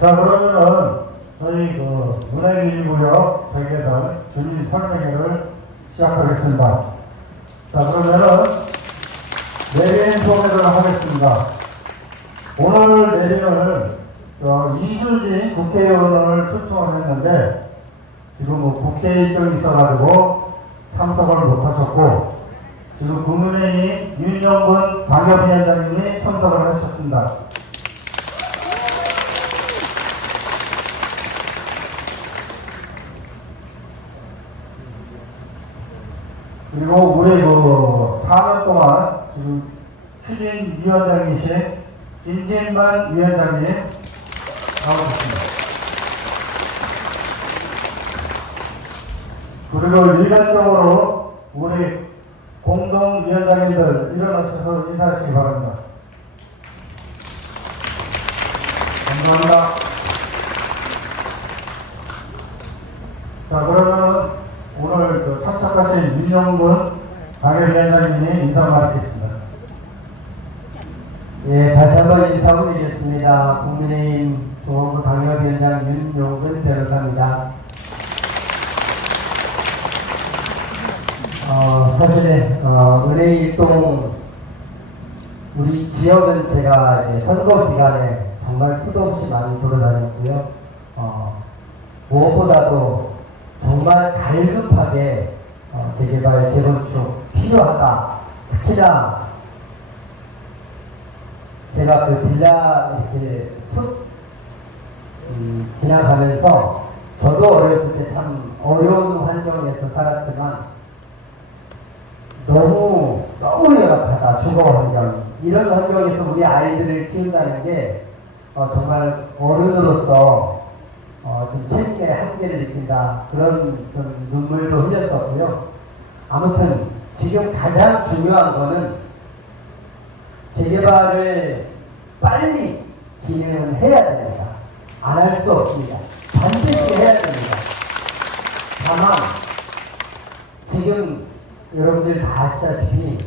자, 그러면은 저희 은행 1구역 재개발 주민 설명회를 시작하겠습니다. 자, 그러면은 내린 소개를 하겠습니다. 오늘 내린을 이수진 국회의원을 초청을 했는데 지금 국회 일정이 있어가지고 참석을 못하셨고, 지금 국민의힘 윤영근 당협위원장님이 참석을 하셨습니다. 그리고 우리 4년 동안 지금 추진위원장이신 임진만 위원장님 나오셨습니다. 그리고 일반적으로 우리 공동위원장님들 일어나셔서 인사하시기 바랍니다. 감사합니다. 자, 그러면 오늘 참석하신 윤영근 당협위원장님이 인사 마치겠습니다. 예, 다시 한번 인사드리겠습니다. 국민의힘 중앙부 당협위원장 윤영근 변호사입니다. 사실 은행 일동 우리 지역은 제가 선거 기간에 정말 수도 없이 많이 돌아다녔고요. 무엇보다도 정말 갈급하게 재개발, 재건축 필요하다. 특히나 제가 빌라 이렇게 숲 지나가면서 저도 어렸을 때 참 어려운 환경에서 살았지만 너무 열악하다, 주거 환경. 이런 환경에서 우리 아이들을 키운다는 게 정말 어른으로서 좀 책임의 한계를 느낀다. 그런 좀 눈물도 흘렸었고요. 아무튼 지금 가장 중요한 거는 재개발을 빨리 진행해야 됩니다. 안 할 수 없습니다. 반드시 해야 됩니다. 다만 지금 여러분들 다 아시다시피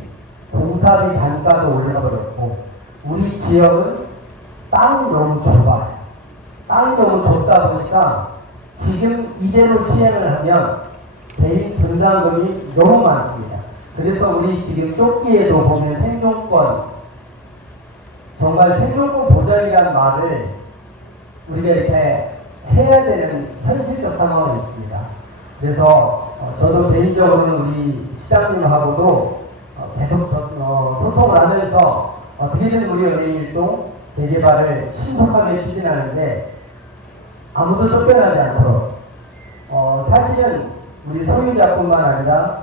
공사비 단가도 올라버렸고 우리 지역은 땅이 너무 좁아요. 땅이 너무 좁다 보니까 지금 이대로 시행을 하면 대인 분담금이 너무 많습니다. 그래서 우리 지금 쪽기에도 보면 생존권, 정말 생존권 보장이라는 말을 우리가 이렇게 해야 되는 현실적 상황이 있습니다. 그래서 저도 개인적으로는 우리 시장님하고도 계속 소통을 하면서 어떻게든 우리 은행일동 재개발을 신속하게 추진하는데 아무도 쫓겨나지 않도록 사실은 우리 소유자뿐만 아니라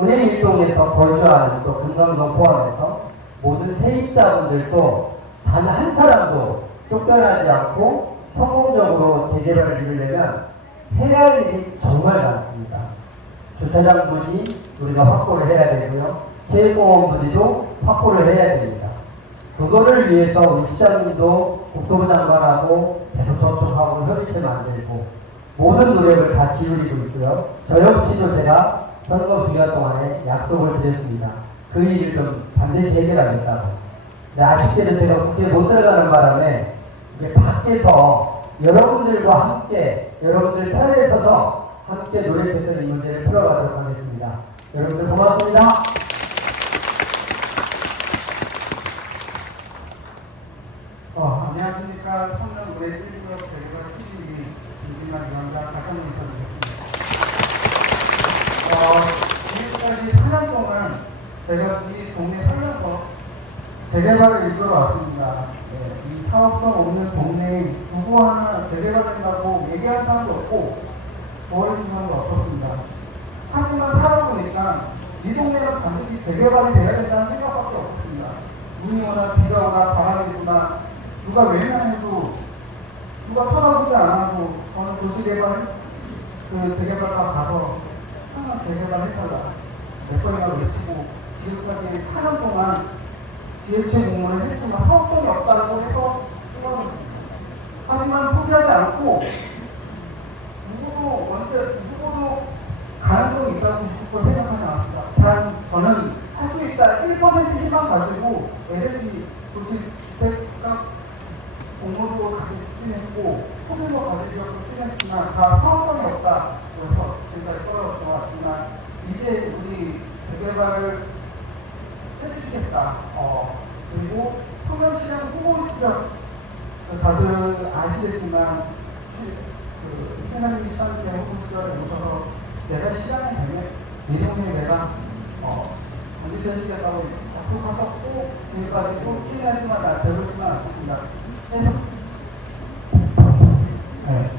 은행일동에서 거주하는 또 금강동 포함해서 모든 세입자분들도 단 한 사람도 쫓겨나지 않고 성공적으로 재개발을 이루려면 해야 할 일이 정말 많습니다. 주차장 부지 우리가 확보를 해야 되고요. 체육공원 부지도 확보를 해야 됩니다. 그거를 위해서 우리 시장님도 국토부 장관하고 계속 접촉하고 협의체 만들고 모든 노력을 다 기울이고 있고요. 저 역시도 제가 선거 기간 동안에 약속을 드렸습니다. 그 일을 좀 반드시 해결하겠다고. 근데 아쉽게도 제가 국회에 못 들어가는 바람에 이제 밖에서 여러분들과 함께 여러분들 편에 서서 함께 노력해서 이 문제를 풀어가도록 하겠습니다. 여러분들 고맙습니다. 안녕하십니까. 성남 의뢰 1구역 재개발 TVB 김진만 위원장 다시 한번 인사드리겠습니다. 지금까지 4년 동안 제가 이 동네 살면서 재개발을 이끌어 왔습니다. 이 사업성 없는 동네에 누구 하나 재개발한다고 얘기한 사람도 없고 도와준 사람도 없었습니다. 하지만 살아보니까 이 동네는 반드시 재개발이 돼야 된다는 생각밖에 없었습니다. 눈이 오나 비가 오나 바람이 부나 누가 외면해도 누가 쳐다보지 않아도 저는 도시개발 재개발과 가서 하나 재개발 해달라 몇 번이나 외치고 지금까지 4년 동안 지혜체 공문을 했지만 사업성이 없다고 해서 쓰러졌습니다. 하지만 포기하지 않고 누구도 가능성이 있다고 싶고 생각하지 않았습니다. 단 저는 할 수 있다 1% 희망 가지고 LNG 도시 주택 공무로 같이 추진했고 소규모 과제지역도 추진했지만 다 사업성이 없다. 그래서 지금까지 떨어져 왔지만 이제 우리 재개발을 해주시겠다. 그리고 성남시장 후보 시절 다들 아시겠지만 신한이 시장때 후보 시절에 오셔서 내가 시장에 되면 내년에 내가 반드시 해주겠다고 약속하셨고 지금까지 또 신뢰하지만 되지만 않습니다. 네.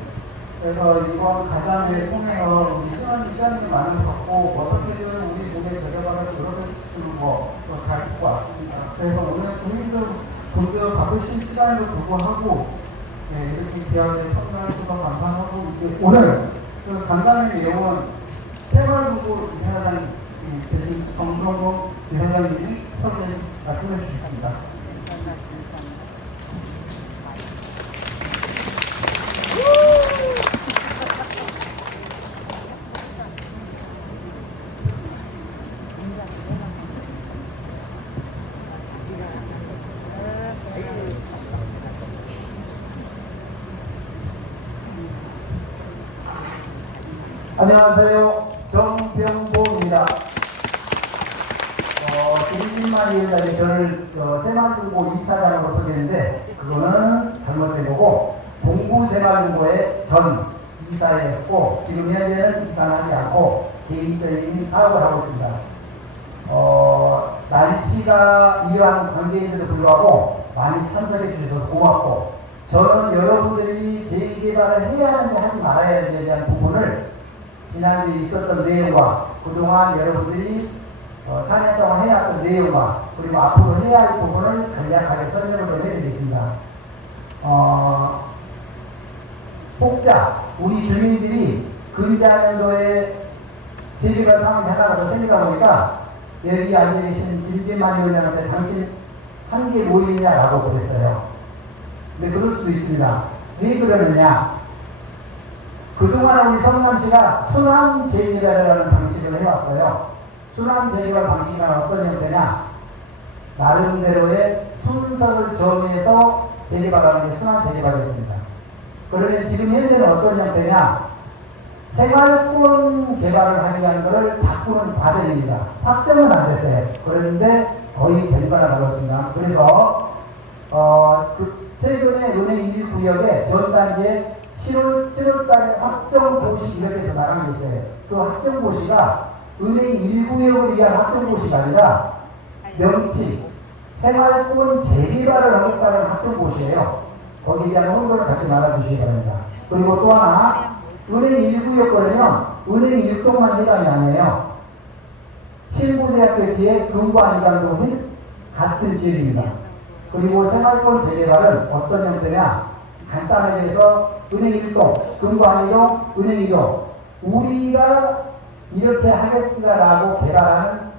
그래서 이번 가장을 통해서 우리 시장님 많은 받고 어떻게든 우리 몸의 재개발을 들어주는 거잘 듣고 왔습니다. 그래서 오늘 국민들 분들 바쁘신 시간에도 불구하고 이렇게 귀하게 참여해 주셔서 감사하고 오늘 그 간담회 내용은 생활부부 이사장 대신 정성호 이사장님이 말씀해 주셨습니다. 안녕하세요. 정병보입니다. 김진만 위원장이 저를 새마을중고 이사장으로 소개했는데 그거는 잘못된 거고 동부새마을중고의 전 이사였고 지금 현재는 이사는 하지 않고 개인적인 사업을 하고 있습니다. 날씨가 이러한 관계인데도 불구하고 많이 참석해 주셔서 고맙고 저는 여러분들이 재개발을 해야 하는지 하지 말아야 하는지에 대한 부분을 지난주에 있었던 내용과 그동안 여러분들이 4년 동안 해왔던 내용과 그리고 앞으로 해야 할 부분을 간략하게 설명을 좀 해드리겠습니다. 복자, 우리 주민들이 근자년도에 재개발 상황이 하나가 더 생기다 보니까 여기 앉아계신 김진만 위원장한테 당신 한 개 모이냐라고 그랬어요. 근데 그럴 수도 있습니다. 왜 그러느냐? 그동안 우리 성남시가 순환 재개발이라는 방식을 해왔어요. 순환 재개발 방식이란 어떤 형태냐? 나름대로의 순서를 정해서 재개발하는 게 순환 재개발이었습니다. 그러면 지금 현재는 어떤 형태냐? 생활권 개발을 하기 위한 것을 바꾸는 과정입니다. 확정은 안 됐어요. 그런데 거의 된 거나 다름없습니다. 그래서 최근에 은행 1구역에 전 단지에 7월달에 확정고시 이렇게 해서 나간 게 있어요. 그 확정고시가 은행 1구역을 위한 확정고시가 아니라 명칭, 생활권 재개발을 하겠다는 확정고시예요. 거기에 대한 홍보를 같이 말아주시기 바랍니다. 그리고 또 하나, 은행 1구역 거라면 은행 1동만 해당이 아니에요. 신부대학교 뒤에 금관이관동은 같은 지역입니다. 그리고 생활권 재개발은 어떤 형태냐? 간단하게 해서 은행 1동, 금관이동, 은행 2동 우리가 이렇게 하겠습니다라고 개발하는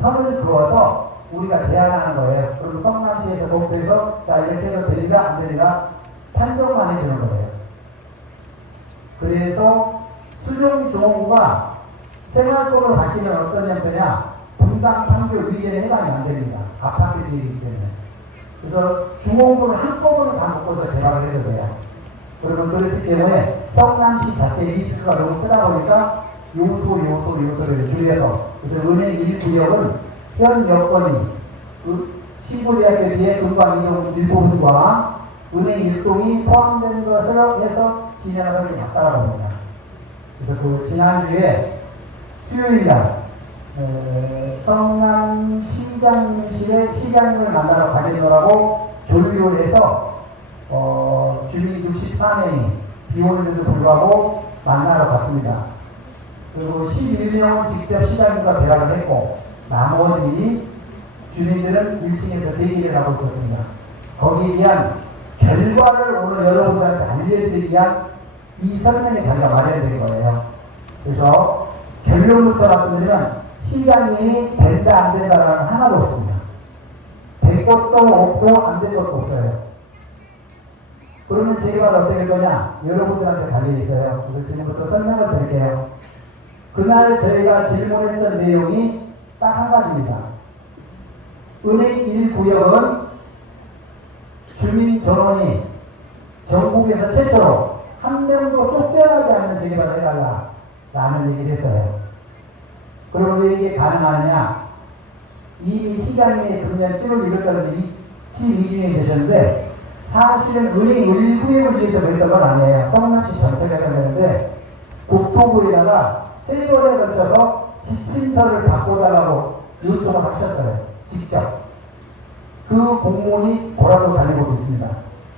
선을 그어서 우리가 제안하는 거예요. 그리고 성남시에서 목표해서 자 이렇게 해서 되리가 안 되리가 판정만 해주는 거예요. 그래서 수정조항부가 생활권으로 바뀌면 어떤 형태냐? 분당 판교 위에는 해당이 안 됩니다. 아파트 지역이기 때문에. 그래서 중공부를 한꺼번에 다 묶어서 개발을 해도 돼요. 그러면 그렇기 때문에 성남시 자체 리스크가 너무 크다 보니까 요소를 줄여서 그래서 은행 1구역은 현 여건이 신고대학교 뒤에 금방 이동 일부분과 은행 1동이 포함된 것을 해서 진행을 하게 맞다라고 합니다. 그래서 그 지난주에 수요일날 성남시장실에 시장님을 만나러 가겠노라고 조율을 해서 주민 64명이 비 오는데도 불구하고 만나러 갔습니다. 그리고 11명은 직접 시장님과 대화를 했고 나머지 주민들은 1층에서 대기를 하고 있었습니다. 거기에 대한 결과를 오늘 여러분들한테 알려드리기 위한 이 설명의 자리가 마련된 거예요. 그래서 결론부터 말씀드리면 시장이 된다 안 된다라는 하나도 없습니다. 될 것도 없고 안 될 것도 없어요. 그러면 재개발 어떻게 될 거냐? 여러분들한테 달려있어요. 그래서 지금부터 설명을 드릴게요. 그날 저희가 질문했던 내용이 딱 한 가지입니다. 은행 1구역은 주민 전원이 전국에서 최초로 한 명도 쫓겨나지 않는 재개발을 해달라라는 얘기를 했어요. 그럼 왜 이게 가능하느냐? 이미 시장님이 금년 7월 1일까지 22진행이 되셨는데 사실은 은행 일부에 위해서 그랬던 건 아니에요. 성남시 전체가 되는데 국토부에다가 세 번에 걸쳐서 지침서를 바꿔달라고 요청을 하셨어요. 직접. 그 공무원이 보라도 다니고 있습니다.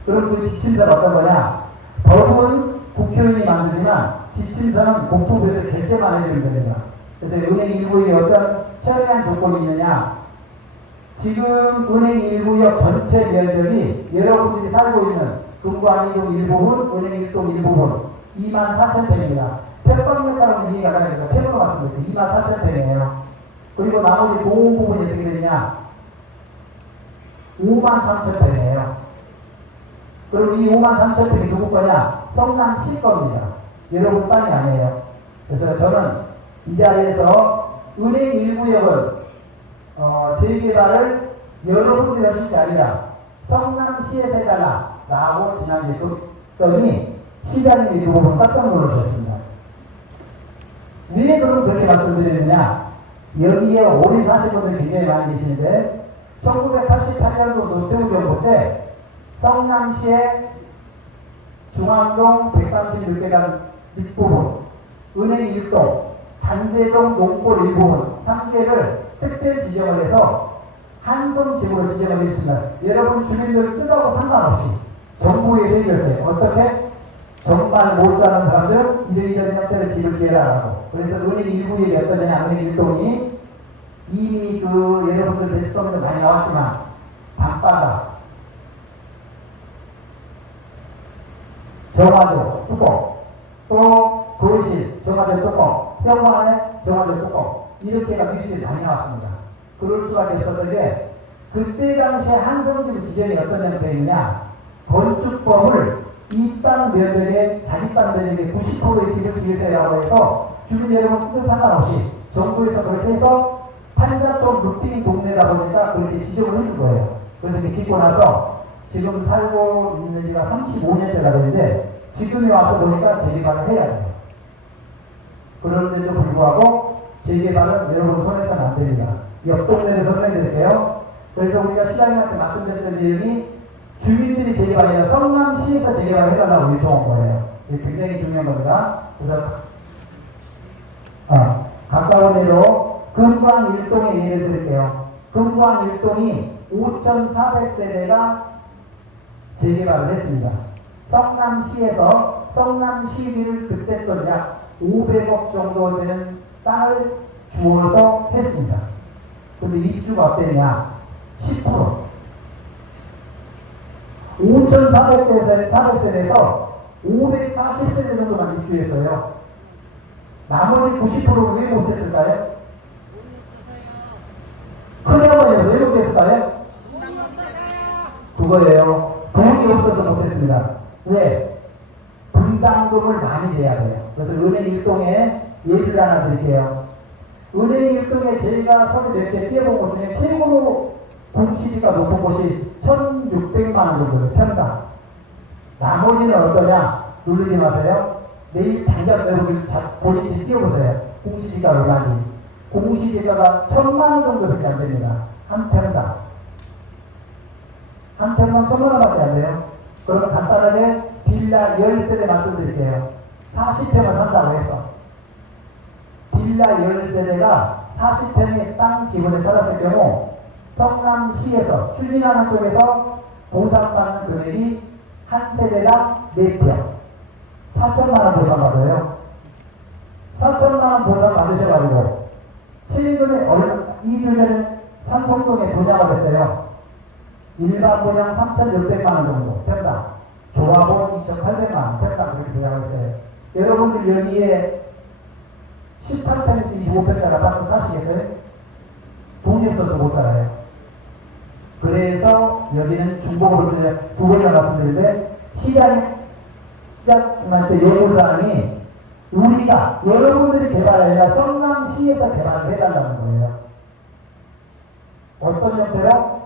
그럼 그 지침서가 어떤 거냐? 법은 국회의원이 만들지만 지침서는 국토부에서 결재만 해주면 됩니다. 그래서 은행 일부에 어떤 처리한 조건이 있느냐? 지금 은행 일부역 전체 면적이 여러분들이 살고 있는 금관 2동 일부분, 은행 1동 일부분 24,000평입니다. 평방미터는 이해가 가능해서 평으로 말씀드릴게요. 24,000평이에요. 그리고 나머지 도움 부분이 어떻게 되느냐? 53,000평이에요. 그리고 이 53,000평이 누구 거냐? 성남시 겁니다. 여러분 땅이 아니에요. 그래서 저는 이 자리에서 은행 일부역을 재개발을 여러분들이 하실 게 아니라 성남시에서 해달라라고 지난주에 했더니 시장님이 그 부분 깜짝 놀라셨습니다. 왜 그럼 그렇게 말씀드리느냐? 여기에 오래 사신 분들이 굉장히 많이 계시는데 1988년도 노태우 정부 때 성남시의 중앙동 136계단 밑부분, 은행 1동, 단대동 농골 일부분 3개를 특별 지정을 해서 한성 지구로 지정을 했습니다. 여러분 주민들 뜻하고 상관없이 정부에서 해줬어요. 어떻게? 정말 못 사는 사람들 이런 형태를 집을 지으라고. 그래서 은행 일부에 어떠냐? 은행 1동이 이미 그 여러분들 데스크톱에도 많이 나왔지만 밤바다, 정화조 뚜껑, 또 거실 정화조 뚜껑, 현관에 정화조 뚜껑 이렇게가 뉴스에 많이 나왔습니다. 그럴 수밖에 없었던 게 그때 당시에 한성집 지정이 어떤 형태에 있느냐? 건축법을 이 땅 면적에 자기 땅 면적의 90%의 집을 지으세요라고 해서 주민 여러분 뜻 상관없이 정부에서 그렇게 해서 판자 쪽 루팅 동네다 보니까 그렇게 지정을 해준 거예요. 그래서 이렇게 짓고 나서 지금 살고 있는 지가 35년째가 되는데 지금에 와서 보니까 재개발을 해야 돼요. 그런데도 불구하고 재개발은 여러분 손에서는 안 됩니다. 옆 동네를 설명드릴게요. 그래서 우리가 시장님한테 말씀드렸던 내용이 주민들이 재개발이 아니라 성남시에서 재개발을 해달라고 요청한 거예요. 이게 굉장히 중요한 겁니다. 그래서 가까운 데로 금광 1동의 예를 들을게요. 금광 1동이 5,400세대가 재개발을 했습니다. 성남시에서 성남시비를 그때 돈 약 500억 정도 되는 땅을 주어서 했습니다. 근데 입주가 어땠냐? 10%. 5,400세대에서 540세대 정도만 입주했어요. 나머지 90%는 왜 못했을까요? 큰어머니에서 왜 못했을까요? 그거예요. 돈이 없어서 못했습니다. 왜? 분담금을 많이 내야 돼요. 그래서 은행 1동에 예를 하나 드릴게요. 은행 1동에 저희가 서류 몇 개 띄워본 것 중에 최고로 공시지가 높은 곳이 1,600만 원 정도예요. 평당. 나머지는 어떠냐? 누르지 마세요. 내일 당장 여러분 본인이 띄워보세요. 공시지가 얼마인지. 공시지가가 1,000만 원 정도밖에 안 됩니다. 한 평당. 한 평당 1,000만 원밖에 안 돼요. 그러면 간단하게 빌라 10세대 말씀드릴게요. 40평을 산다고 해서 빌라 10세대가 40평의 땅 지분에 살았을 경우 성남시에서 추진하는 쪽에서 보상받는 금액이 한 세대당 4평 4천만 원 보상받아요. 4천만 원 보상받으셔가지고 최근에 2주 전에 삼성동에 분양을 했어요. 일반 분양 3,600만 원 정도 평당, 조합원 2,800만 원 평당 그렇게 분양을 했어요. 여러분들 여기에 18평에서 25평짜리 아파트 사시겠어요? 돈이 없어서 못 살아요. 그래서 여기는 중복으로 쓰자 두 번이나 말씀드리는데 시장한테 요구사항이 우리가 여러분들이 개발이 아니라 성남시에서 개발을 해달라는 거예요. 어떤 형태로?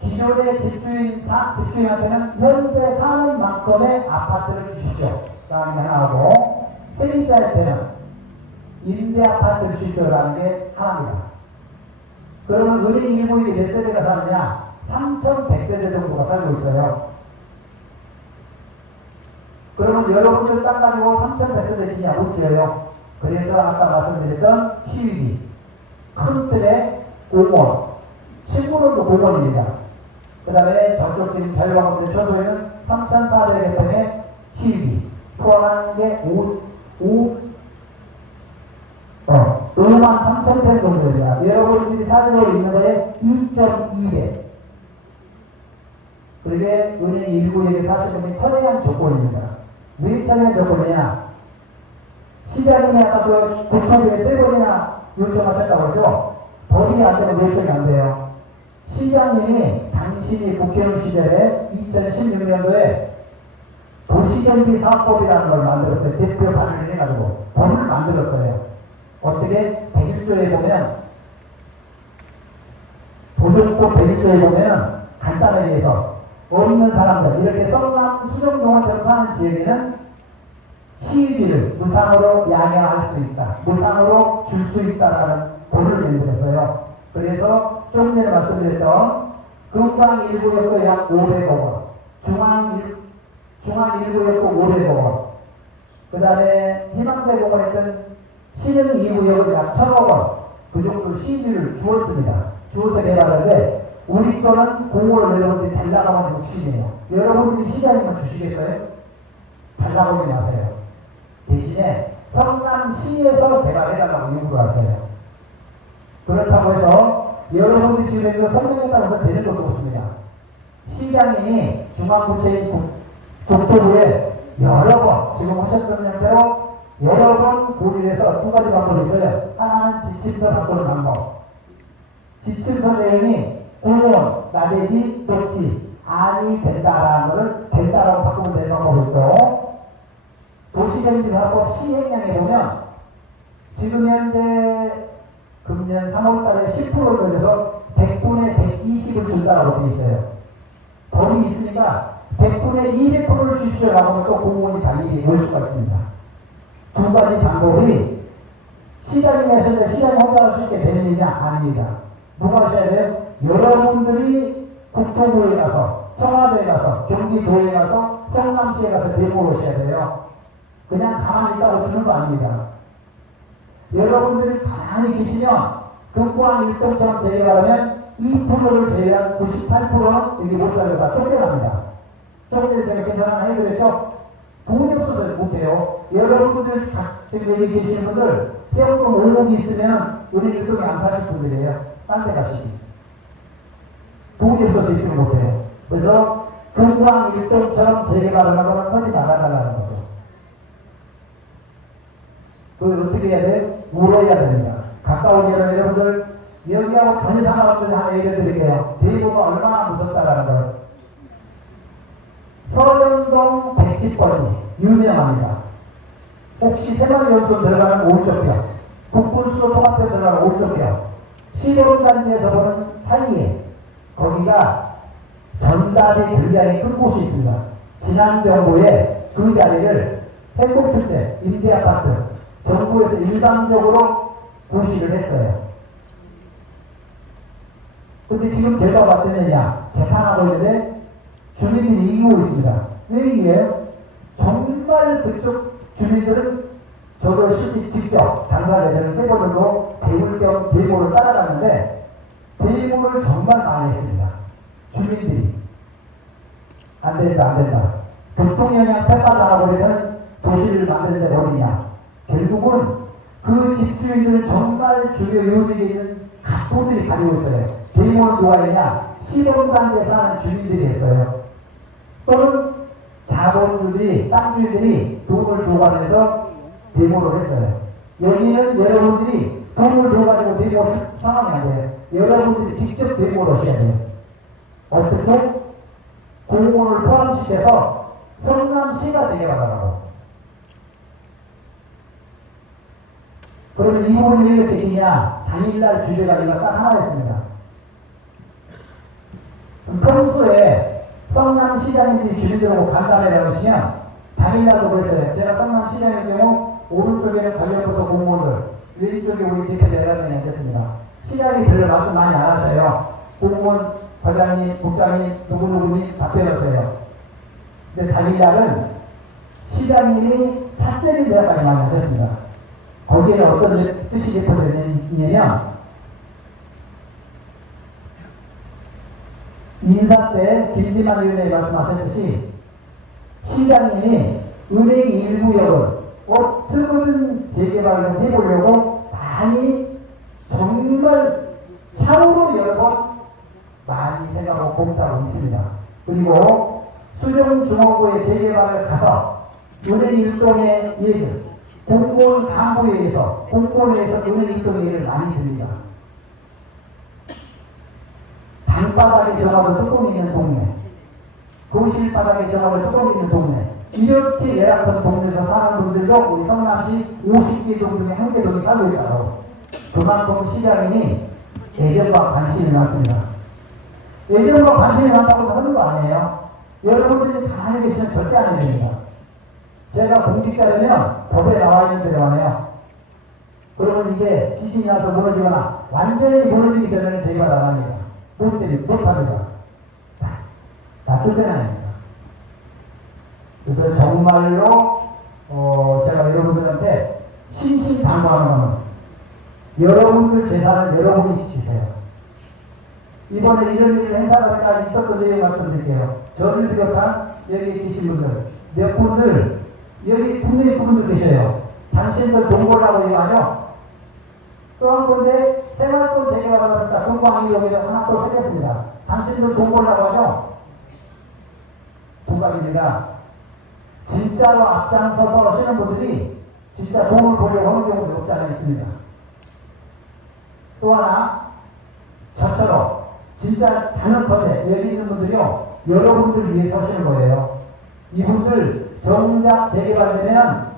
기존에 여러분의 집주인한테는 현재 사는 만큼의 아파트를 주십시오. 다음에 하나하고, 세입자한테는 임대 아파트를 주십시오라는 게 하나입니다. 그러면 은행 일부인이 몇 세대가 사느냐? 3,100세대 정도가 살고 있어요. 그러면 여러분들 땅 가지고 3,100세대 지냐? 못 지어요. 그래서 아까 말씀드렸던 시위지, 큰 틀의 공원, 식물원도 공원입니다. 그 다음에 저쪽 지금 자유화가운데 초소에는 3,400여 평의 시위지, 포함한 게 53,000평 정도입니다. 여러분들이 사진으로 있는 거에 2.2배. 그게 은행 일부에게 사실은 철회한 조건입니다. 왜 철회한 조건이냐? 시장님이 아까 그 국토부에 3번이나 요청하셨다고 그러죠? 법이 안 되면 요청이 안 돼요. 시장님이 당신이 국회의원 시절에 2016년도에 도시정비 사업법이라는 걸 만들었어요. 대표 발의를 해가지고 법을 만들었어요. 어떻게 101조에 보면 도정법 101조에 보면 간단하게 해서 없는 사람들 이렇게 썩남 수정동원처럼 사는 지역에는 시위지를 무상으로 양해할 수 있다. 무상으로 줄 수 있다라는 법을 만들었어요. 그래서 좀 전에 말씀드렸던 금방 1구역도 약 500억 원, 중앙 1구역도 500억 원, 그 다음에 희망대공원 했던 신흥 2구역은 약 1000억 원, 그 정도 시위를 주었습니다. 주어서 개발하는데 우리 거는 공고를 여러분들이 달라고 하는 욕심이에요. 여러분들이 시장님은 주시겠어요? 달라고 하지 마세요. 대신에 성남시에서 개발해달라고 요구를 하세요. 그렇다고 해서 여러분들이 지금 이거 설명했다고 해서 되는 것도 없습니다. 시장님이 중앙구체인 국토부에 여러 번 지금 하셨던 형태로 여러 번 고리를 해서 두 가지 방법이 있어요. 하나는 지침서 바꾸는 방법. 지침서 내용이 공무원, 나대지, 녹지, 아니 된다라는 것을 된다라고 바꾸면 되는 방법이 있고, 도시정비사업법 시행령에 보면 지금 현재 금년 3월달에 10%를 올려서 100분의 120을 준다라고 되어 있어요. 법이 있으니까 100분의 200%를 주십시오라고 하면 또 공무원이 달리 올 수가 있습니다. 두 가지 방법이 시장이 하셨는데 시장이 혼자 할 수 있게 되는 일이 아닙니다. 누가 하셔야 돼요? 여러분들이 국토부에 가서, 청와대에 가서, 경기도에 가서, 성남시에 가서 데모를 하셔야 돼요. 그냥 가만히 있다고 주는 거 아닙니다. 여러분들이 가만히 계시면 금포항 일동처럼 재개발하면 2%를 제외한 98%는 여기 못 살려다 쫓겨납니다. 쫓겨날 제가 괜찮아 해드렸죠? 돈이 없어서 못해요. 여러분들 지금 여기 계시는 분들 태양동 올목이 있으면 우리 일동에 안 사실 분들이에요. 딴 데 가시지. 돈이 없어서 입주를 못해요. 그래서 금포항 일동처럼 재개발을 하거나 하지 말아달라는 거죠. 그걸 어떻게 해야 돼요? 물어야 됩니다. 가까운 예로 여러분들 여기하고 전혀 상관없는 하나 얘기해 드릴게요. 대구가 얼마나 무섭다라는 걸. 서현동 110번이 유명합니다. 혹시 새마을연수로 들어가는 오른쪽벽, 국군수도 통합에 들어가는 오른쪽벽, 시도단지에서 보는 사이에 거기가 전답이 굉장히 큰 곳이 있습니다. 지난 정부에 그 자리를 해고줄 때 임대아파트 정부에서 일방적으로 고시를 했어요. 근데 지금 결과가 어땠느냐? 재판하고 있는데 주민들이 이기고 있습니다. 왜 이게요? 정말 그쪽 주민들은 저도 실제 직접 당사자들은 세 번도 대물경 대모를 따라갔는데 대모를 정말 많이 했습니다. 주민들이 안 된다 안 된다. 교통영향 평가당하고 그러면 도시를 만드는데 어디냐? 결국은 그 집주인들은 정말 주요 요직에 있는 각도들이 가지고 있어요. 대모는 누가 했냐? 시범단지에 사는 주민들이 했어요. 또는 자본주들이, 땅주인들이 돈을 줘가면서 대모를 했어요. 여기는 여러분들이 돈을 줘가지고 대모할 상황이 안 돼요. 여러분들이 직접 대모를 하셔야 돼요. 어떻게? 공무원을 포함시켜서 성남시가 재개발하라고. 그러면 이 부분이 왜 이렇게 되냐? 당일날 주제가 이거 딱 하나 있습니다. 평소에 성남시장님들이 주민들하고 간담회를 하시면 당일날도 그랬어요. 제가 성남시장의 경우 오른쪽에는 관련부서 공무원들, 왼쪽에 우리 대표 대변인이 앉았습니다. 시장이 별로 말씀 많이 안 하셔요. 공무원, 과장님, 국장님, 누구누구니 답변하세요. 근데 당일날은 시장님이 사적인 대화까지 많이 하셨습니다. 거기에는 어떤 뜻이 대표되냐면 인사 때 김지만 의원이 말씀하셨듯이 시장님이 은행 일부역을 어떻게든 재개발을 해보려고 많이 정말 차후로 여러 번 많이 생각하고 검토하고 있습니다. 그리고 수령중앙부의 재개발을 가서 은행 일동의 얘기를 공무원 간부에 의해서 공무원에서 은행 일동의 얘기를 많이 듭니다. 방바닥에 전화를 뚜껑이 있는 동네, 거실 바닥에 전화를 뚜껑이 있는 동네, 이렇게 열악한 동네에서 사는 분들도 우리 성남시 50개 동 중에 한 개 동이 살고 있다고. 그만큼 시장님이 애정과 관심이 많습니다. 애정과 관심이 많다고 하는 거 아니에요. 여러분들이 가만히 계시면 절대 안 됩니다. 제가 공직자라면 법에 나와 있는 대로 하네요. 그러면 이게 지진이 나서 무너지거나 완전히 무너지기 전에는 저희가 나갑니다. 못합니다. 다 쫓겨납니다. 그래서 정말로 제가 여러분들한테 신신당부하는 것은 여러분들 재산을 여러분이 지키세요. 이번에 이런 일 행사가 있었던 내용 말씀드릴게요. 저를 비롯한 여기 계신 분들, 몇 분들 여기 국내에 분들 계셔요. 당신들 돈 벌라고 얘기하죠? 또 한 군데 생활권 재개발을 했다. 금광이 여기 하나 또 생겼습니다. 당신들 돈 벌라고 하죠? 동갑입니다. 진짜로 앞장서서 하시는 분들이 진짜 돈을 벌려고 하는 경우도 없지 않아 있습니다. 또 하나, 저처럼 진짜 단언컨대 여기 있는 분들이요, 여러분들 위해서 하시는 거예요. 이분들 정작 재개발되면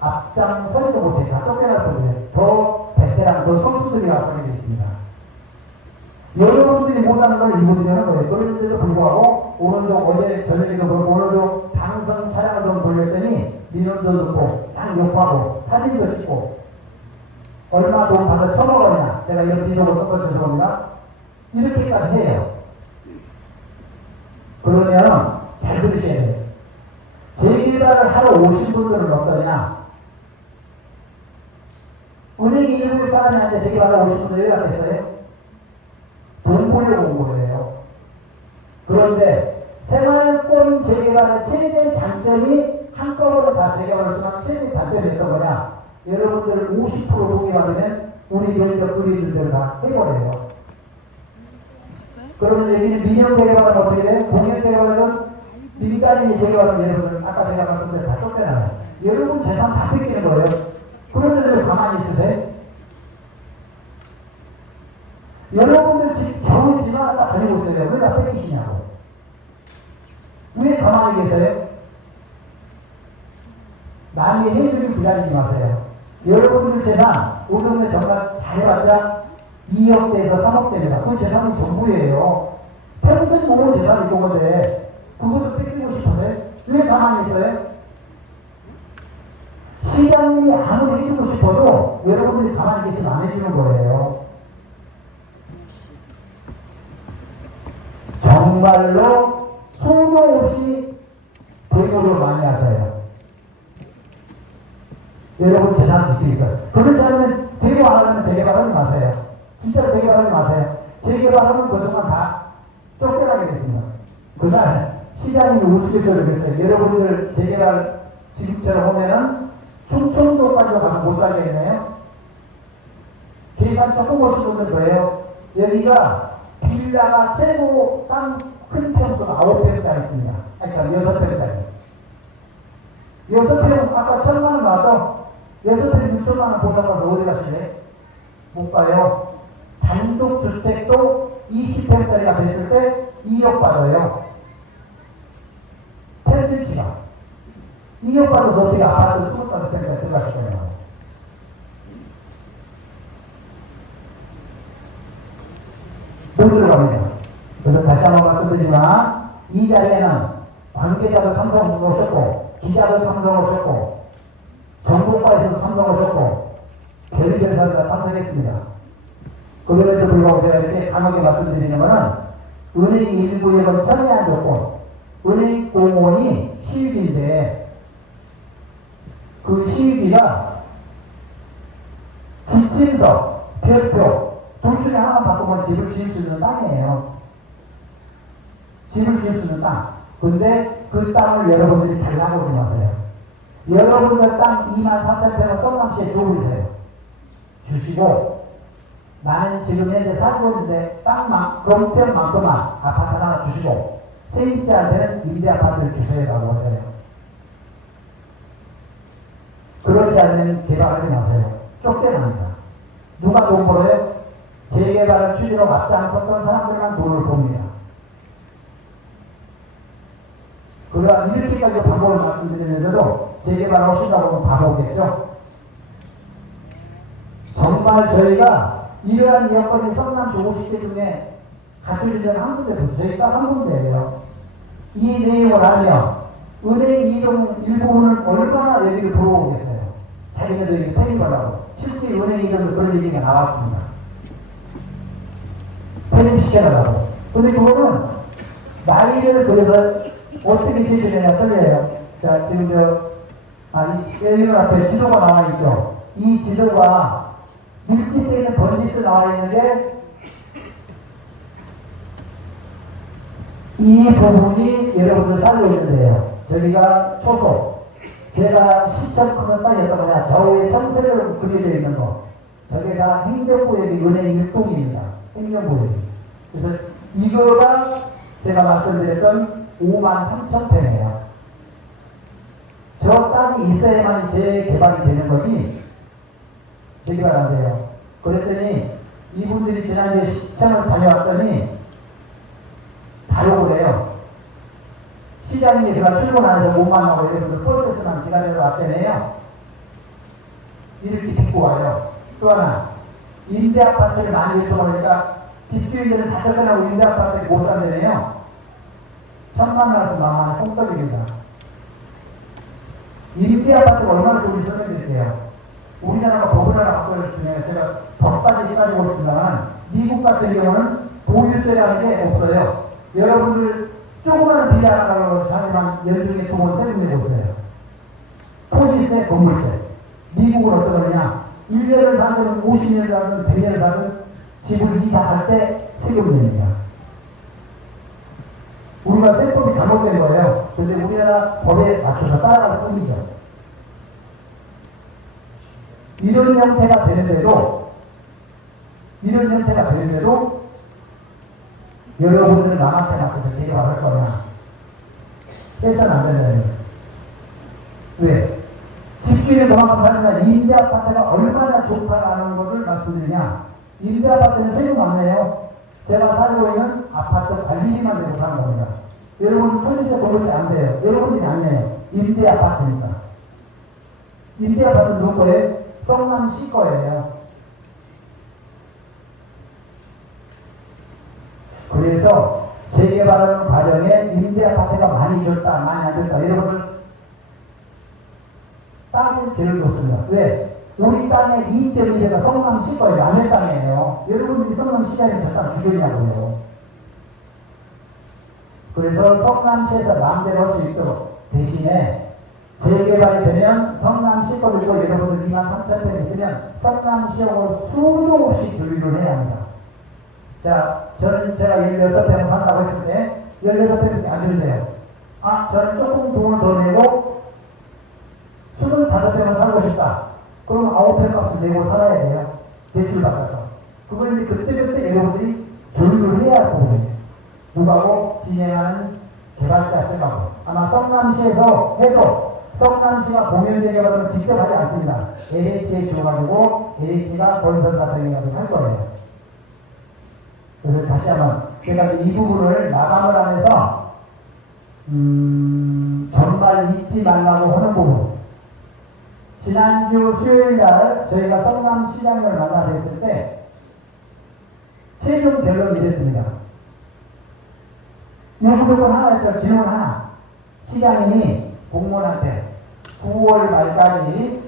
앞장서지도 못해. 다 쫓겨날 건데 더 베테랑, 더 선수들이 와서 하게 있습니다. 여러분들이 못하는 걸 이분들이 하는 거예요. 그런데도 불구하고 오늘도 어제 저녁에도 그렇고 오늘도 방송 촬영을 좀 돌렸더니 민원도 듣고 딱 욕하고 사진도 찍고 얼마 돈 받아 처먹었냐, 제가 이런 비속어 섞어 죄송합니다. 이렇게까지 해요. 그러면 잘 들으셔야 돼요. 재개발을 하러 오신 분들은 어떠냐? 은행 일부 사람한테 재개발을 오신 분들이 왜 안 됐어요? 돈 벌려고 온 거예요. 그런데 생활권 재개발의 최대 장점이 한꺼번에 다 재개발을 쓰면 최대 단점이 어떤 거냐? 여러분들 50% 동의하면 우리 면적 그리는 대로 다 해버려요. 그러면 여기는 민영 재개발은 어떻게 돼요? 공영 재개발은 민간인이 재개발은 여러분들 아까 제가 말씀드린 다 쫓겨나요. 여러분 재산 다 뺏기는 거예요. 그런데도 가만히 있으세요? 여러분들 지금 겨울 지나갔다 다니고 있어요. 왜 다 뺏기시냐고. 왜 가만히 계세요? 남이 해주길 기다리지 마세요. 여러분들 재산, 우리 동네 정말 잘해봤자 2억대에서 3억대입니다. 그 재산이 전부예요. 평생 모은 재산이 있던 건데, 그것도 뺏기고 싶으세요? 왜 가만히 있어요? 시장님이 아무리 해주고 싶어도 여러분들이 가만히 계시면 안 해주는 거예요. 정말로 소용 없이 대모를 많이 하세요. 여러분 재산 지키고 있어요. 그렇지 않으면 대모 안 하면 재개발하지 마세요. 진짜 재개발하지 마세요. 재개발하면 그 순간 다 쫓겨나게 됐습니다. 그날 시장님이 우스갯소리를 했어요. 여러분들 재개발 지금처럼 보면은 충청도까지 가서 못 살겠네요. 계산 조금 보신 분들 그래요. 여기가 빌라가 최고 큰 평수가 9평짜리 있습니다. 아니 참 6평짜리. 6평 아까 1,000만원 나왔죠? 6평 6천만원 보장가서 어디 가실래? 못 가요. 단독주택도 20평짜리가 됐을 때 2억 받아요. 평균치가 2억 받아서 어떻게 아파트 25평짜리 들어가실 거냐고. 못 들어갑니다. 그래서 다시 한번 말씀드리지만 이 자리에는 관계자도 참석하셨고 기자도 참석하셨고 정보과에서도 참석하셨고 별의별 사람가 참석했습니다. 그럼에도 불구하고 제가 이렇게 강하게 말씀드리냐면은 은행 일부에 건 전혀 안 좋고 은행 공무원이 시유지인데 그 시유지가 지침서, 별표 둘 중에 하나만 바꾸면 집을 지을 수 있는 땅이에요. 집을 지을 수 있는 땅. 근데 그 땅을 여러분들이 달라고 그러지 마세요. 여러분들 땅 24,000평을 성남시에 주어주세요. 주시고 나는 지금 현재 살고 있는데 땅만 그런편만큼만 아파트 하나 주시고 세입자한테는 임대 아파트를 주세요라고 하세요. 그렇지 않으면 개발하지 마세요. 쫓겨납니다. 누가 돈 벌어요? 재개발을 추진으로 앞장섰던 사람들만 돈을 봅니다. 그러나 이렇게까지 방법을 말씀드리는데도 재개발을 하신다고 하면 바보겠죠? 정말 저희가 이러한 여건이 성남시 50개 중에 갖춰진 데는 한 군데도 없어요. 저희 딱 한 군데예요. 이 내용을 알면 은행 이동 일부는 얼마나 여기를 들어오겠어요. 자기네도 이렇게 편입하려고. 실제 은행 이동도 그런 얘기가 나왔습니다. 편입시켜달라고. 근데 그거는 나이를 그래서 어떻게 제시되냐 틀려요. 자, 지금 여기 앞에 지도가 나와 있죠. 이 지도가 밀집되어 있는 번지수 나와 있는데 이 부분이 여러분들 살고 있는데요. 저기가 초소. 제가 시청 크는 땅이었던 거냐. 좌우에 청색으로 그려져 있는 거. 저기가 행정구역이 은행 일동입니다. 행정구역이. 그래서 이거가 제가 말씀드렸던 53,000평이에요. 저 땅이 있어야만 재개발이 되는 거지 재개발 안 돼요. 그랬더니 이분들이 지난주에 시청을 다녀왔더니 바로 그래요. 시장님이 제가 출근 안 해서 못 만나고 여러분들 버스에서만 기다려서 왔대네요. 이렇게 듣고 와요. 또 하나 임대 아파트를 많이 요청하니까 집주인들은 다 쫓겨나고 임대 아파트를 못 산대네요. 천만 원에서 만만 원 홍떡입니다. 임대 아파트가 얼마나 좋은지 설명드릴게요. 우리나라가 법을 하나 바꿔줬으면 제가 법까지 따지고 있습니다만 미국 같은 경우는 보유세라는 게 없어요. 여러분들 조그마한 비례 하나 가려고 하지만 연중에 2번 세금 내고 있어요. 토지세, 건물세. 미국은 어떤 거냐? 1년을 사면 50년을 사면 100년을 사면 집을 이사할 때 세금을 냅니다. 우리가 세법이 잘못된 거예요. 그런데 우리나라 법에 맞춰서 따라갈 뿐이죠. 이런 형태가 되는데도 여러분들은 남한테 맡겨서 재개발할 거냐? 해서는 안 된다는 거예요. 왜? 집주인의 도망가 살면 임대 아파트가 얼마나 좋다라는 것을 말씀드리냐? 임대 아파트는 세금 안 내요. 제가 살고 있는 아파트 관리비만 내고 사는 겁니다. 여러분 토지세 건물세 안 돼요. 여러분들이 안 내요. 임대 아파트니까. 임대 아파트는 누구 거예요? 성남시 거예요. 그래서 재개발하는 과정에 임대 아파트가 많이 줬다, 많이 안 줬다. 여러분들 땅이 제일 좋습니다. 왜? 우리 땅의 2.1배가 성남시 거예요. 남의 땅이에요. 여러분들이 성남시장에 저 땅 주변이냐고요. 그래서 성남시에서 마음대로 할 수 있도록 대신에 재개발이 되면 성남시 거를 또 여러분들 23,000평 있으면 성남시하고 수도 없이 조율을 해야 합니다. 자, 저는 제가 16평 산다고 했을 때 16평이 안 주는데요. 아, 저는 조금 돈을 더 내고 25평을 살고 싶다. 그럼 9평 값을 내고 살아야 돼요. 대출 받아서. 그걸 이제 그때그때 여러분들이 조율을 해야 할 부분이에요. 누가고 진행하는 개발자 측하고. 아마 성남시에서 해도 성남시가 공연재개발은 직접 하지 않습니다. LH에 주어가지고 LH가 건설사정해가지고 할 거예요. 그래서 다시 한번 제가 이 부분을 마감을 하면서 정말 잊지 말라고 하는 부분. 지난주 수요일날 저희가 성남시장을 만나 뵀을 때 최종 결론이 이랬습니다. 무조건 하나 있죠. 질문 하나. 시장이 공무원한테 9월 말까지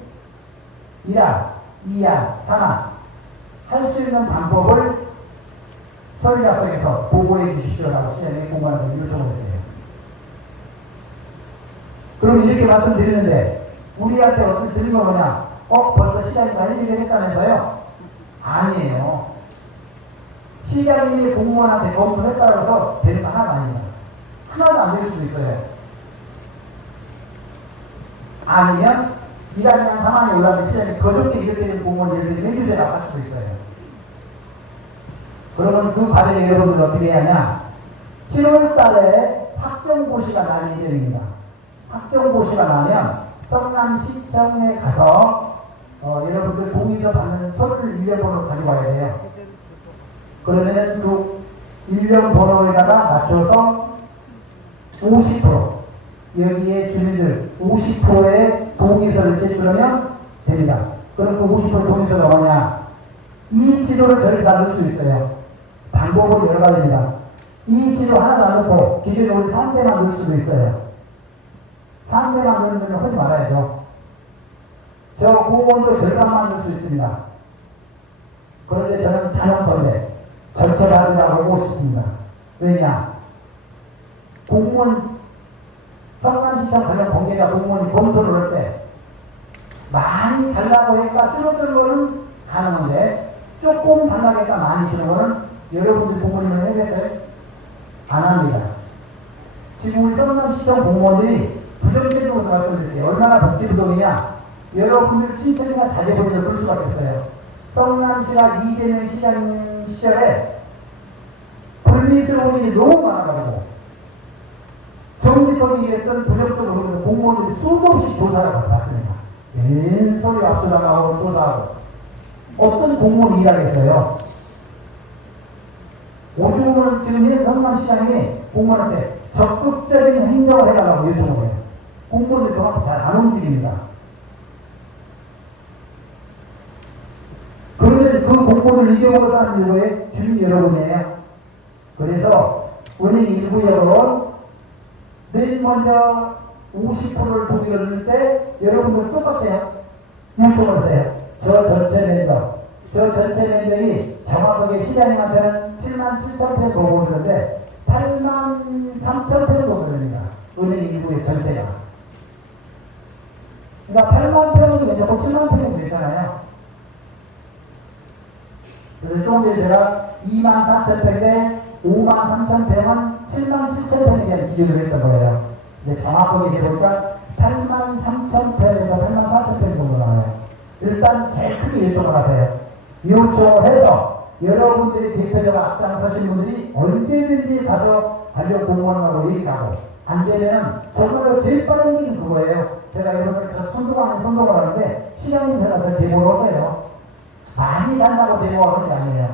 1화, 2화, 3화 할 수 있는 방법을 서류 작성해서 보고해 주십시오라고 시장이 공무원한테 요청을 했어요. 그럼 이렇게 말씀드리는데 우리한테 어떻게 들린 거 뭐냐? 벌써 시장이 다 얘기를 했다면서요? 아니에요. 시장님이 공무원한테 검토했다고 해서 되는 거 하나도 아닙니다. 하나도 안 될 수도 있어요. 아니면 1학년 3학년 올라가는 시장이 거저께 이렇게 되는 공무원 이렇게 해주세요 할 수도 있어요. 그러면 그 과정에 여러분들 어떻게 해야 하냐? 7월 달에 확정고시가 나는 예정입니다. 확정고시가 나면 성남시청에 가서 여러분들 동의서 받는 서류를 1년 번호로 가져와야 돼요. 그러면 그 1년 번호에다가 맞춰서 50% 여기에 주민들 50%의 동의서를 제출하면 됩니다. 그럼 그 50% 동의서가 뭐냐? 이 지도를 저희 다 넣을 수 있어요. 방법은 여러 가지입니다. 이 지도 하나도 안 넣고 기존에 우리 3대만 넣을 수도 있어요. 3대만 넣는 건 하지 말아야죠. 저 공무원도 절반만 넣을 수 있습니다. 그런데 저는 단언컨대 전체 받으라고 하고 싶습니다. 왜냐? 공무원 성남시청 관련 공개가 공무원이 검토를 할 때 많이 달라고 했다 줄어든 거는 가능한데 조금 달라고 했다 많이 주는 거는 여러분들 공무원이면 해겠어요? 안 합니다. 지금 우리 성남시청 공무원들이 부정적으로 말씀드릴게요. 얼마나 복지부동이냐? 여러분들 친척이나 자제분들 볼 수밖에 없어요. 성남시가 이재명 시장 시절에 불미스러운 일이 너무 많아가지고 정직하게 일했던 부정적으로 공무원들이 수도 없이 조사를 가서 봤습니다. 소리 압수당하고 조사하고 어떤 공무원이 일하겠어요? 오죽은 지금 현 성남시장이 공무원한테 적극적인 행정을 해달라고 요청을 해요. 공무원들 정확히 잘 안 움직입니다. 그러면 그 공무원을 이겨먹을 사람이 누구예요? 주민 여러분이에요. 그래서 은행 일부역은 맨 먼저 50%를 동의를 넣을 때 여러분들 똑같아요. 요청을 하세요. 저 전체 면적이 정확하게 시장님한테는 73,000평 보고있는데 83,000평 보고됩니다. 은행 일부의 전체가. 그러니까 80,000평도 괜찮고 70,000평도 괜찮아요. 그래서 조금 전에 제가 24,000평에 53,000평은 77,000평에 대한 기준으로 했던 거예요. 이제 정확하게 해보니까 83,000평에서 84,000평 정도 나와요. 일단 제일 크게 요청을 하세요. 요청을 해서 여러분들이 대표자가 앞장서신 분들이 언제든지 가서 관련 공무원하고 얘기하고 안 되면 정말로 제일 빠른 길은 그거예요. 제가 여러분들 손동을 하는데 시장님 전화서 대보를 오세요. 많이 간다고 대보하는 게 아니에요.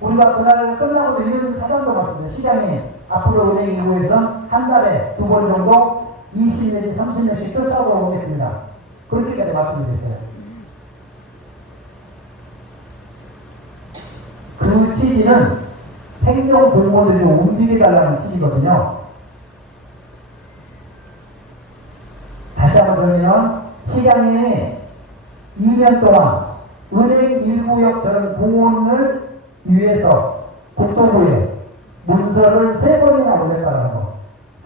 우리가 그날 끝나고도 이런 사장도 봤습니다. 시장이 앞으로 은행 이후에서는 한 달에 2번 정도 20 내지 30명씩 쫓아오고 오겠습니다. 그렇게까지 말씀드렸어요. 그 취지는 행정 공무원들이 좀 움직여달라는 취지거든요. 다시 한번 정리하면 시장님이 2년 동안 은행 1구역 저런 공원을 위해서 국토부에 문서를 3번이나 보냈다는 거,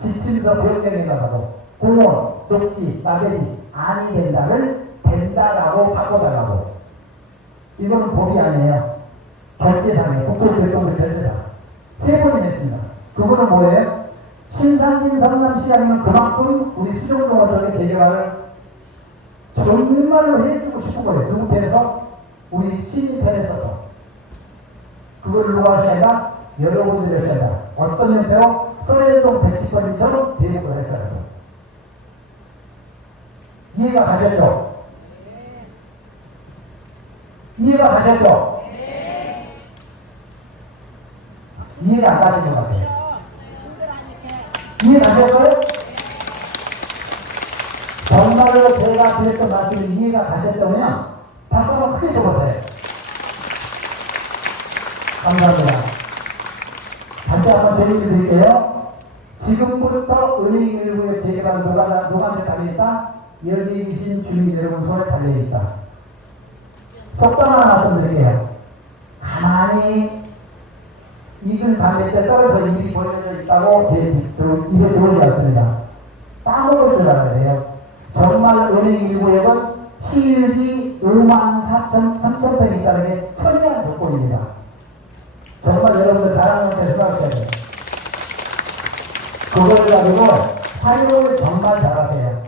지침서 변경해 나가고 공원, 녹지, 나베지 아니 된다라고 바꿔달라고. 이거는 법이 아니에요. 결제상이에요. 국토교통부 결제상. 3번이 냈습니다. 그거는 뭐예요? 신상진 성남시장님은 그만큼 우리 수정동어촌의 재개발을 정말로 해주고 싶은 거예요. 누구 편에서? 우리 시민 편에 서서. 그걸 누가 하셔야 한다? 여러분들이 하셔야 한다. 어떤 형태로? 서해동 110번인처럼 대립을 했어요. 이해가 가셨죠? 이해가 가셨죠? 이해가 안 가신 것 같아요. 이해 가셨어요? 정말로 제가 드렸던 말씀이 이해가 가셨다면 박수 한번 크게 줘보세요. 감사합니다. 다시 한번 재밌게 드릴게요. 지금부터 은행 일부의 재개발 누가 달려있다? 여기 계신 주민 여러분 손에 달려있다. 속담 하나 말씀드릴게요. 가만히 익은 담뱃대 떨어져 입이 벌려져 있다고 제 입에 들어오지 않습니다. 따먹을 줄 알아야 돼요. 정말 은행 일부역은 실지 54,300평이 있다는 게 천리한 조건입니다. 정말 여러분들 자랑한테 생각하셔야 돼요. 그걸 가지고 활용을 정말 잘하세요.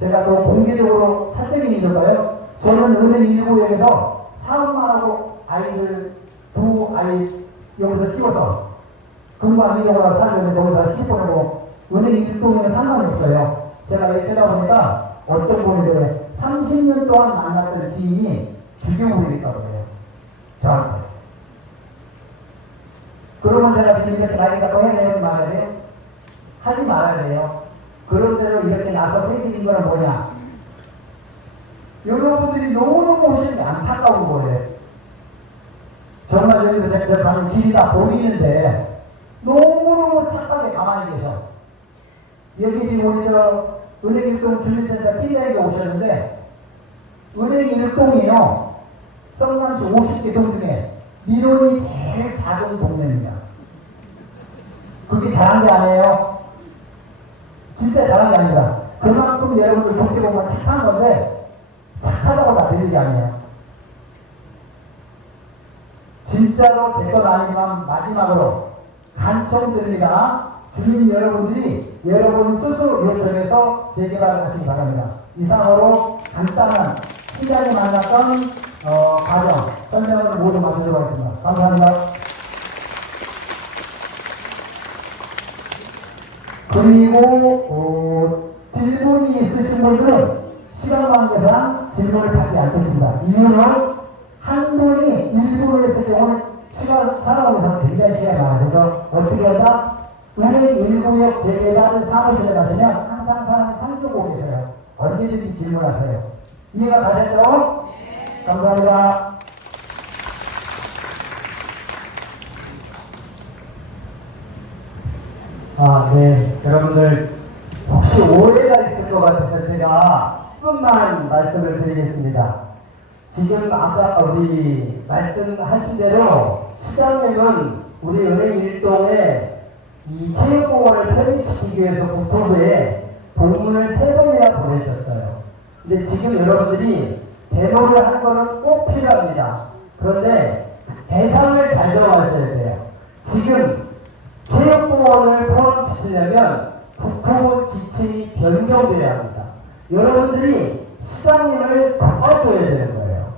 제가 또 공개적으로 사적인 일인가요? 저는 은행 일부역에서 사업만 하고 아이들 두 아이 여기서 키워서 근무한 이동으로 살면서 거기다 시집 보내고 은행 일동에는 상관이 없어요. 제가 이렇게 하다 보니까 어떤 분이 그래 30년 동안 만났던 지인이 주교부이겠다고 해요. 저한테. 그러면 제가 지금 이렇게 나이가 또 해야 돼요? 말아야 돼요? 하지 말아야 돼요. 그런데도 이렇게 나서 생기는 거는 뭐냐? 여러분들이 너무너무 오시는 게 안타까운 거예요. 정말 여기서 제가 가는 길이 다 보이는데 너무너무 착하게 가만히 계셔. 여기 지금 우리 저 은행 일동 주민센터 팀장에게 오셨는데 은행 일동이요. 성남시 50개 동 중에 민원이 제일 작은 동네입니다. 그게 잘한 게 아니에요. 진짜 잘한 게 아닙니다. 그만큼 여러분들 좋게 보면 착한 건데 착하다고 다 되는 게 아니에요. 진짜로 제 건 아니지만 마지막으로 간청드립니다. 주민 여러분들이 여러분 스스로 요청해서 재개발을 하시기 바랍니다. 이상으로 간단한 시장에 만났던 과정 설명을 모두 마치도록 하겠습니다. 감사합니다. 그리고 질문이 있으신 분들은 시간 관계상 질문을 받지 않겠습니다. 이유는 한 분이 1분을 했을 경우는 시간 살아오면서 굉장히 시간이 많아요. 그래서 어떻게 한다? 은행 1구역 재개발 사무실에 가시면 항상 사람이 상주고 계세요. 언제든지 질문하세요. 이해가 가셨죠? 감사합니다. 네. 여러분들 혹시 오해가 있을 것 같아서 제가 10분만 말씀을 드리겠습니다. 지금 아까 우리 말씀하신 대로 시장님은 우리 은행 일동에 이 체육공원을 편입시키기 위해서 국토부에 공문을 3번이나 보내셨어요. 근데 지금 여러분들이 대모를 한 거는 꼭 필요합니다. 그런데 대상을 잘 정하셔야 돼요. 지금 체육공원을 포함시키려면 국토부 지침이 변경돼야 합니다. 여러분들이 시장님을 도와줘야 되는 거예요.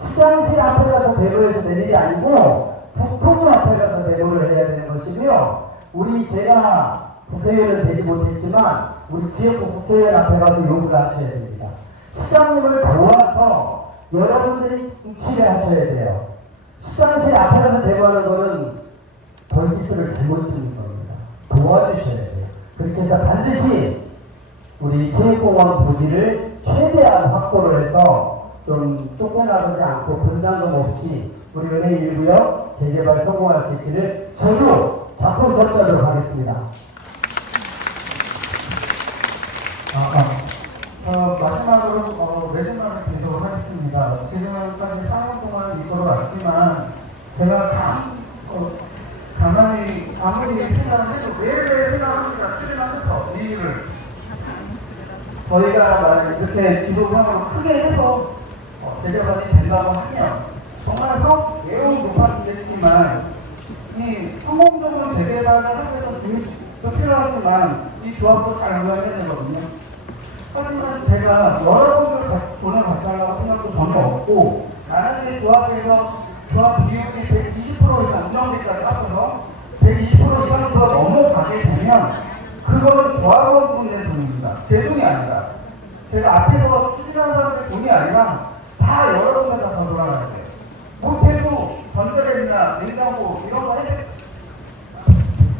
시장실 앞에 가서 대모해서 될 일이 아니고 국토부 앞에 가서 대모를 해야 되는 것이고요. 우리 제가 국회의원은 되지 못했지만 우리 지역구 국회의원 앞에 가서 요구를 하셔야 됩니다. 시장님을 도와서 여러분들이 응치를 하셔야 돼요. 시장실 앞에 가서 대모하는 거는 벌기수를 잘못 치는 겁니다. 도와주셔야 돼요. 그렇게 해서 반드시 우리 체육공원 부지를 최대한 확보를 해서 좀 쫓겨나가지 않고 분담금 없이 우리 은행 1구역 재개발 성공할 수 있기를 저도 작품 접수하도록 하겠습니다. 마지막으로 매진만을 계속 하겠습니다. 지금까지 4년 동안 이끌어 왔지만 제가 가만히 아무리 생각을 해도 왜 생각합니까? 출연하면서 이 일을 저희가 이렇게 기록상으로 크게 해서 재개발이 된다고 하면 정말 매우 높아지겠지만 이 성공적으로 재개발을 하기 위해서 주민도 필요하지만 이 조합도 잘 운영해야 되거든요. 하지만 제가 여러분들 돈을 받달라고 생각도 전혀 없고 나는 이 조합에서 조합 비율이 120% 이상 운영비까지 합쳐서 120% 이상으로 넘어가게 되면 그거는 조합원 분의 돈입니다. 제 돈이 아니다. 제가 앞에서 추진하는 사람의 돈이 아니라 다 여러분들 다 돌아가야 돼요. 못해도 전자레인지나 냉장고 이런 거 해야 돼요.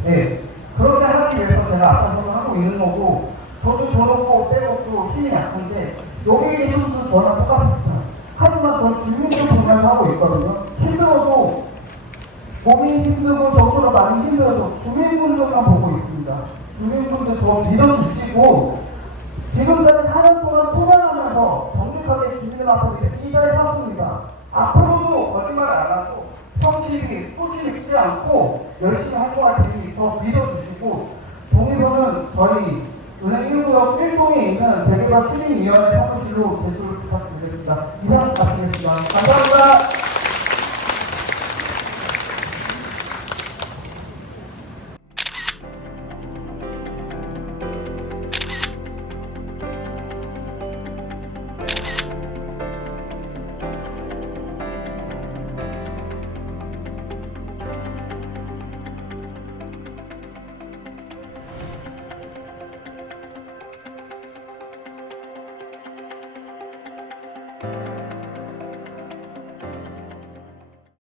네. 그렇게 하기 위해서 제가 앞에서 하고 있는 거고 저도 돈 없고 빼먹고 힘이 약한데 여기 계신 분도 저랑 똑같습니다. 하지만 저 주민들 보면서 하고 있거든요. 힘들어도 몸이 힘들고 정서가 많이 힘들어서 주민분들만 보고 있습니다. 주민분들 더 믿어주시고 지금까지 4년 동안 투명하면서 정직하게 주민들 앞에 이 자리에 섰습니다. 앞으로도 거짓말 안 하고 성실히 꾸짖지 않고 열심히 할 것 같으니 더 믿어주시고 동의서는 저희 은행 1구역 1동에 있는 대개발 추진위원회 사무실로 제출 부탁드리겠습니다. 이상 말씀드리겠습니다. 감사합니다.